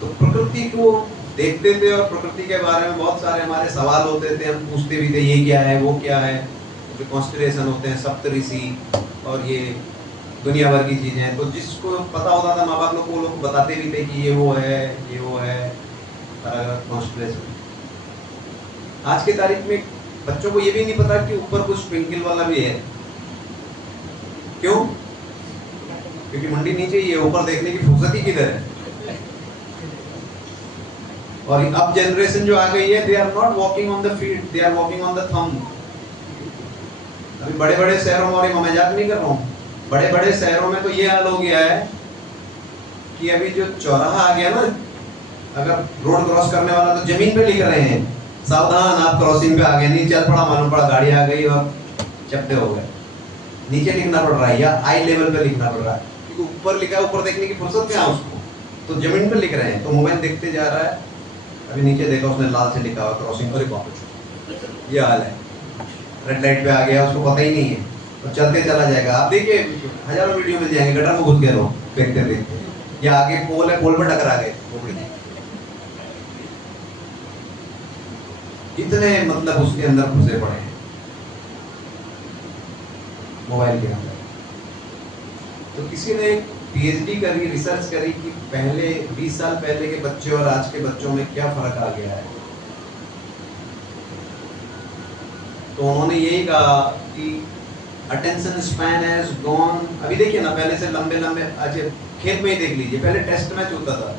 तो प्रकृति को देखते थे और प्रकृति के बारे में बहुत सारे हमारे सवाल होते थे, हम पूछते भी थे ये क्या है, वो क्या है। जो कॉन्स्टलेशन होते हैं, सप्तऋषि और ये दुनिया भर की चीज़ें हैं, तो जिसको पता होता था माँ बाप लोग, वो लोग बताते भी थे कि ये वो है, ये वो है, अलग अलग कॉन्स्टलेशन। आज की तारीख में बच्चों को ये भी नहीं पता कि ऊपर कुछ ट्विंकल वाला भी है। क्यों? क्योंकि मंडी नीचे ही है, ऊपर देखने की फुर्सत ही किधर है। और अब जनरेशन जो आ गई है, they are not walking on the feet, they are walking on the thumb. अभी बड़े बड़े शहरों में, और मैं मजाक नहीं कर रहा हूँ, बड़े बड़े शहरों में तो ये हाल हो गया है कि अभी जो चौराहा आ गया ना, अगर रोड क्रॉस करने वाला तो जमीन पे लिख रहे हैं सावधान आप क्रॉसिंग पे आ गए, नहीं चल पड़ा, मालूम पड़ा गाड़ी आ गई और चपटे हो गए, नीचे लिखना पड़ रहा है या आई लेवल पे लिखना पड़ रहा है, क्योंकि ऊपर लिखा है, ऊपर देखने की फुर्सत क्या है उसको, तो जमीन पे लिख रहे हैं, तो मोबाइल देखते जा रहा है। अभी नीचे देखा उसने लाल से लिखा हुआ क्रॉसिंग, अरे बाप रे, ये हाल है। रेड लाइट पे आ गया, उसको पता ही नहीं है, तो चलते चला जाएगा। आप देखिए हजारों वीडियो मिल जाएंगे, गटर में घुस गए लोग देखते देखते, या आगे पोल है, पोल पर टकरा गए, इतने मतलब उसके अंदर घुसे पड़े हैं मोबाइल के अंदर। तो किसी ने पीएचडी करी, रिसर्च करी कि पहले 20 साल पहले के बच्चे और आज के बच्चों में क्या फर्क आ गया है। तो उन्होंने यही कहा कि अटेंशन स्पैन हैज गॉन। अभी देखिए ना, पहले से लंबे लंबे, अच्छा खेत में ही देख लीजिए, पहले टेस्ट मैच होता था,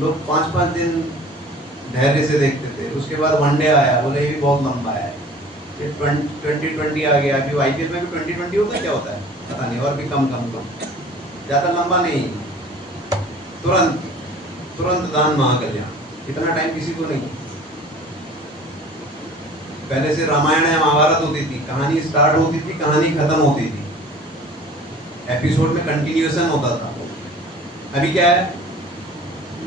लोग 5-5 दिन धैर्य से देखते थे, उसके बाद वनडे आया, बोले ये भी बहुत लंबा है, फिर 2020 आ गया, अभी आईपीएल में भी 2020 होता है, क्या होता है पता नहीं, और भी कम, ज़्यादा लंबा नहीं, तुरंत तुरंत दान महाकल्याण, इतना टाइम किसी को नहीं। पहले से रामायण या महाभारत होती थी, कहानी स्टार्ट होती थी, कहानी खत्म होती थी, एपिसोड में कंटिन्यूएशन होता था। अभी क्या है,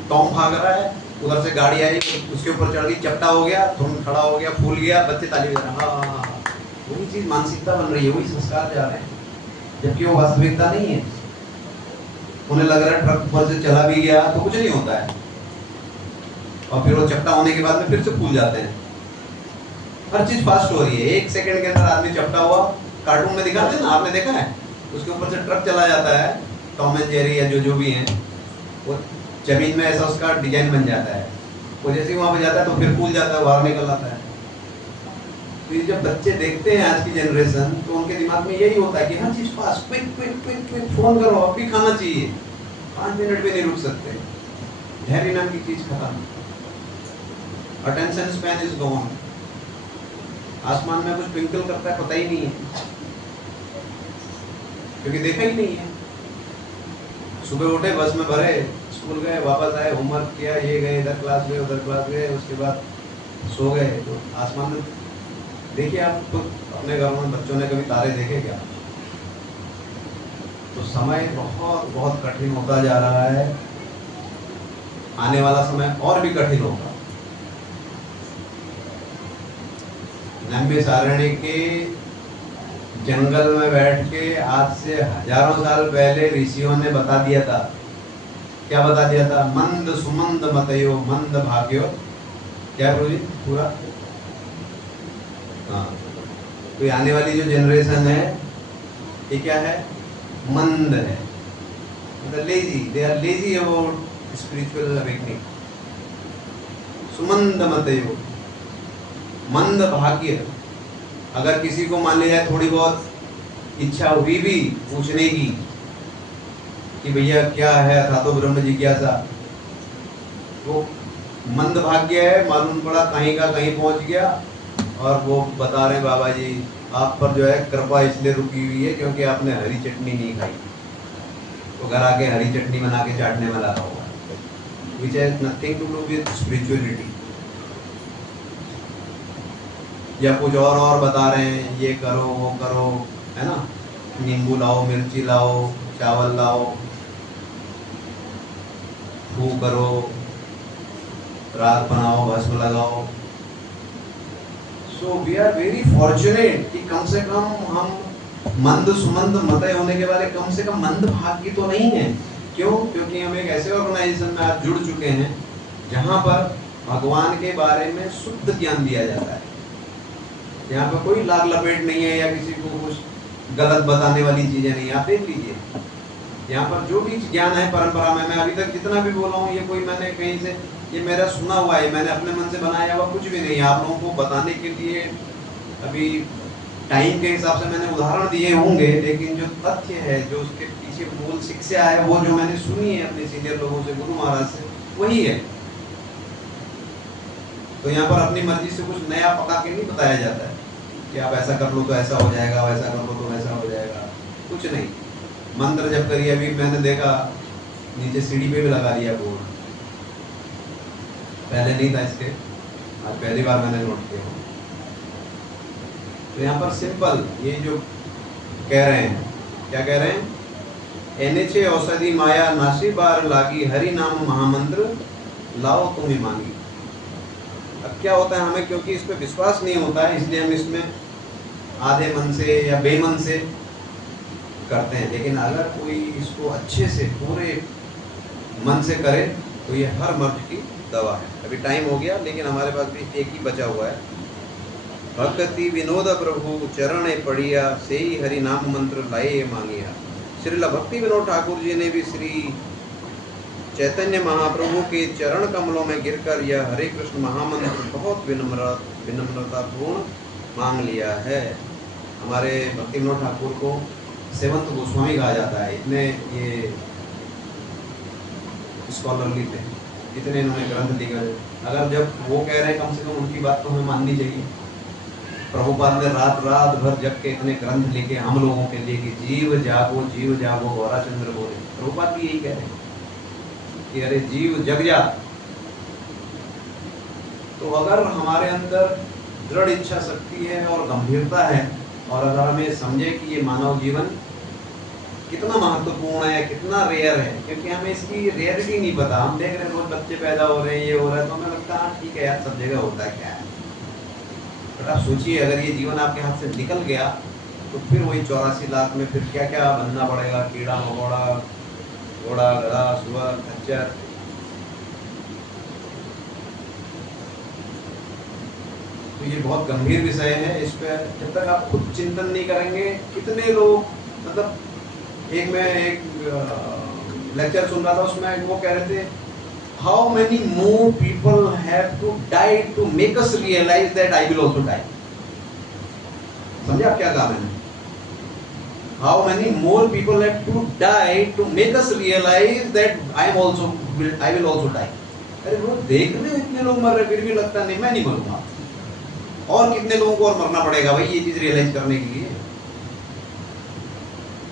टॉम भाग रहा है, उधर से गाड़ी आई, उसके ऊपर चढ़ गई, चपटा हो गया, तुरंत खड़ा हो गया, फूल गया, बच्चे ताली बजा रहे हैं, हाँ, वही चीज मानसिकता बन रही है, वही संस्कार जा रहे हैं, जबकि वो वास्तविकता नहीं है। उन्हें लग रहा है ट्रक ऊपर से चला भी गया तो कुछ नहीं होता है, और फिर वो चपटा होने के बाद में फिर से फूल जाते हैं। हर चीज फास्ट हो रही है, 1 सेकंड के अंदर आदमी चपटा हुआ, कार्टून में दिखाते हैं ना, आपने देखा है, उसके ऊपर से ट्रक चला जाता है, टॉम एंड जेरी या जो भी हैं, वो जमीन में ऐसा उसका डिजाइन बन जाता है, वो जैसे ही वहां पे जाता है तो फिर फूल जाता है, बाहर निकल आता है। तो ये जब बच्चे देखते हैं आज की जनरेशन, तो उनके दिमाग में यही होता है कि हर चीज fast, quick quick quick quick, phone करो, अब भी खाना चाहिए, 5 मिनट भी नहीं रुक सकते, धैर्य नाम की चीज खत्म, अटेंशन स्पैन इज गॉन। आसमान में कुछ ट्विंकल करता है पता ही नहीं है, क्योंकि देखा ही नहीं है। सुबह उठे, बस में भरे, स्कूल गए, वापस आए, होमवर्क किया, ये गए, इधर क्लास गए, उधर क्लास गए, उसके बाद सो गए। तो आसमान में देखिए आप खुद अपने घरों में बच्चों ने कभी तारे देखे क्या? तो समय बहुत बहुत कठिन होता जा रहा है, आने वाला समय और भी कठिन होगा। नैमिषारण्य के जंगल में बैठ के आज से हजारों साल पहले ऋषियों ने बता दिया था, क्या बता दिया था? मंद सुमंद मतयो मंद भाग्यो, क्या प्रभु जी पूरा? हाँ, तो आने वाली जो जनरेशन है ये क्या है? मंद है, मतलब lazy, they are lazy about spiritual awakening. सुमंद मतयो, मंद भाग्य। अगर किसी को मान लिया थोड़ी बहुत इच्छा हुई भी पूछने की कि भैया क्या है, था तो ब्रह्म जिज्ञासा, वो मंद भाग्य है। मालूम पड़ा कहीं का कहीं पहुंच गया और वो बता रहे बाबा जी आप पर जो है कृपा इसलिए रुकी हुई है क्योंकि आपने हरी चटनी नहीं खाई, तो घर आके हरी चटनी बना के चाटने में लगा हुआ, which has nothing to do with spirituality. या कुछ और बता रहे हैं, ये करो वो करो, है ना, नींबू लाओ, मिर्ची लाओ, चावल लाओ, फू करो, रात बनाओ, भस्म लगाओ। So we are very fortunate कि कम से कम हम मंद सुमंद मतय होने के वाले कम से कम मंद भाग्य तो नहीं है। क्यों? क्योंकि हम एक ऐसे ऑर्गेनाइजेशन में आज जुड़ चुके हैं जहाँ पर भगवान के बारे में शुद्ध ज्ञान दिया जाता है। यहाँ पर कोई लाग लपेट नहीं है या किसी को कुछ गलत बताने वाली चीजें नहीं। आप देख लीजिए यहाँ पर जो भी ज्ञान है परंपरा में, मैं अभी तक जितना भी बोला हूँ ये कोई मैंने कहीं से ये मेरा सुना हुआ है, मैंने अपने मन से बनाया हुआ कुछ भी नहीं। आप लोगों को बताने के लिए अभी टाइम के हिसाब से मैंने उदाहरण दिए होंगे, लेकिन जो तथ्य है, जो उसके पीछे मूल शिक्षा है, वो जो मैंने सुनी है अपने सीनियर लोगों से, गुरु महाराज से, वही है। तो यहाँ पर अपनी मर्जी से कुछ नया पका के नहीं बताया जाता है कि आप ऐसा कर लो तो ऐसा हो जाएगा, वैसा कर लो तो वैसा हो जाएगा, कुछ नहीं। मंत्र जब करिए, अभी मैंने देखा नीचे सीढ़ी पे भी लगा दिया बोर्ड, पहले नहीं था इसके, आज पहली बार मैंने नोट किया। तो यहाँ पर सिंपल ये जो कह रहे हैं, क्या कह रहे हैं, एनेचे औषधि माया नाशी बार लागी, हरि नाम महामंत्र लाओ तुम्हें मांगी। अब क्या होता है, हमें क्योंकि इस पे विश्वास नहीं होता है, इसलिए हम इसमें आधे मन से या बेमन से करते हैं। लेकिन अगर कोई इसको अच्छे से पूरे मन से करे तो ये हर मर्ज की दवा है। अभी टाइम हो गया, लेकिन हमारे पास भी एक ही बचा हुआ है। भक्ति विनोद प्रभु चरण पढ़िया, से ही हरि नाम मंत्र लाए मांगिया। श्रील भक्ति विनोद ठाकुर जी ने भी श्री चैतन्य महाप्रभु के चरण कमलों में गिरकर यह हरे कृष्ण महामंत्र बहुत विनम्रतापूर्ण मांग लिया है। हमारे भक्ति विनोद ठाकुर को सेवंत गोस्वामी कहा जाता है, इतने ये स्कॉलरली थे, इतने इन्होंने ग्रंथ लिखे। अगर जब वो कह रहे हैं, कम से कम उनकी बात तो हमें माननी चाहिए। प्रभुपाद ने रात रात भर जग के इतने ग्रंथ लिखे हम लोगों के लिए कि जीव जागो गौरा चंद्र बोले। प्रभुपाद भी यही कह रहे हैं कि अरे जीव जग जा। तो अगर हमारे अंदर दृढ़ इच्छा शक्ति है और गंभीरता है, और अगर हमें समझे कि ये मानव जीवन कितना महत्वपूर्ण है, कितना रेयर है, क्योंकि हमें इसकी रेयरिटी नहीं पता। हम देख रहे हैं रोज बच्चे पैदा हो रहे हैं, ये हो रहा है, तो हमें लगता है ठीक है यार, सब जगह होता है, क्या है। बट आप सोचिए, अगर ये जीवन आपके हाथ से निकल गया तो फिर वही 84 लाख में फिर क्या क्या बनना पड़ेगा, कीड़ा मकोड़ा, घोड़ा गधा सुअर खच्चर। तो ये बहुत गंभीर विषय है। इस पर जब तक आप खुद चिंतन नहीं करेंगे, कितने लोग, मतलब मैं एक लेक्चर सुन रहा था, उसमें वो कह रहे थे, how many more people have to die to make us realise that I will also die. समझे आप क्या कहा मैंने? How many more people have to die to make us realise that I will also die. अरे वो देखने में इतने लोग मर रहे, फिर भी लगता नहीं मैं नहीं मरूंगा। और कितने लोगों को और मरना पड़ेगा भाई ये चीज रियलाइज करने के लिए?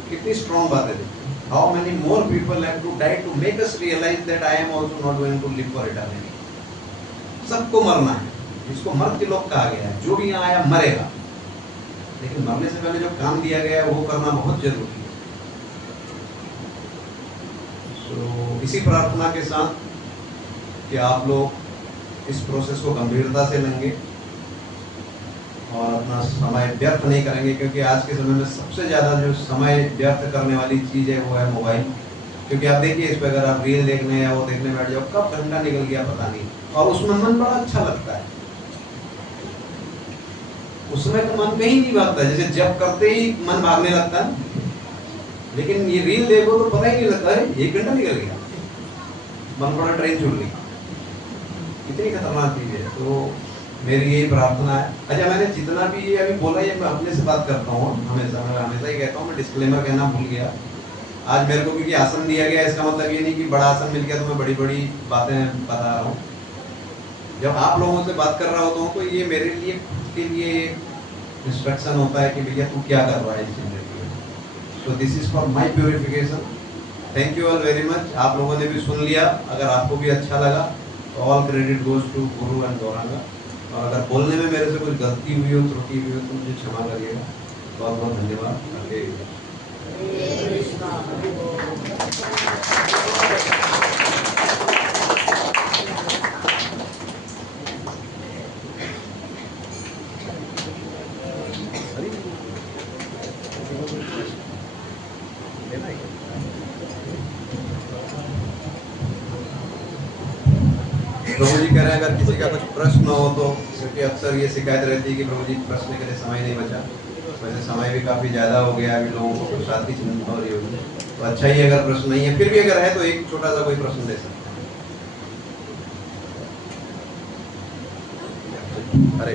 कितनी स्ट्रॉन्ग बात है। How many more people have to die to make us realize that I am also not going to live for eternity. सबको मरना है, इसको मर्त्य लोक कहा गया है। जो भी यहाँ आया मरेगा, लेकिन मरने से पहले जो काम दिया गया है वो करना बहुत जरूरी है। तो इसी प्रार्थना के साथ कि आप लोग इस प्रोसेस को गंभीरता से लेंगे और अपना समय व्यर्थ नहीं करेंगे, क्योंकि आज के समय में सबसे ज़्यादा जो समय व्यर्थ करने वाली चीज़ है वो है मोबाइल। क्योंकि आप देखिए, इस पर अगर आप रील देखने या वो देखने बैठ जाओ, कब घंटा निकल गया पता नहीं, और उसमें मन बड़ा अच्छा लगता है। उसमें तो मन कहीं नहीं भागता, जैसे जब करते ही मन भागने लगता है, लेकिन ये रील देखो तो पता ही नहीं लगता है 1 घंटा निकल गया, मन बड़ा ट्रेन छूट गई। इतनी खतरनाक चीज़ है। तो मेरी यही प्रार्थना है। अच्छा, मैंने जितना भी ये अभी बोला ये मैं अपने से बात करता हूँ, हमेशा मैं हमेशा ही कहता हूँ, मैं डिस्क्लेमर कहना भूल गया। आज मेरे को क्योंकि आसन दिया गया, इसका मतलब ये नहीं कि बड़ा आसन मिल गया तो मैं बड़ी बड़ी बातें बता रहा हूँ। जब आप लोगों से बात कर रहा होता हूँ तो ये मेरे लिए खुद के लिए इंस्ट्रक्शन होता है कि भैया तू क्या कर रहा है इस जिंदगी में। So this is for my purification. Thank you all very much. आप लोगों ने भी सुन लिया। अगर आपको भी अच्छा लगा तो all credit goes to Guru and Gauranga. और अगर बोलने में मेरे से कुछ गलती हुई हो, त्रुटि हुई हो तो मुझे क्षमा करिएगा। बहुत बहुत धन्यवाद। प्रभु जी कह रहे हैं अगर किसी का कुछ प्रश्न हो तो, क्योंकि अक्सर ये शिकायत रहती है कि प्रभु जी प्रश्न के लिए समय नहीं बचा। वैसे समय भी काफ़ी ज़्यादा हो गया, अभी लोगों को प्रसाद की चिंता हो रही होगी, तो अच्छा ही अगर प्रश्न नहीं है, फिर भी अगर है तो एक छोटा सा कोई प्रश्न दे सकते हैं। हरे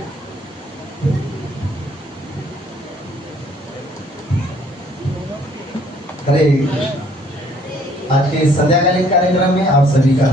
हरे आज के संध्याकालीन कार्यक्रम में आप सभी का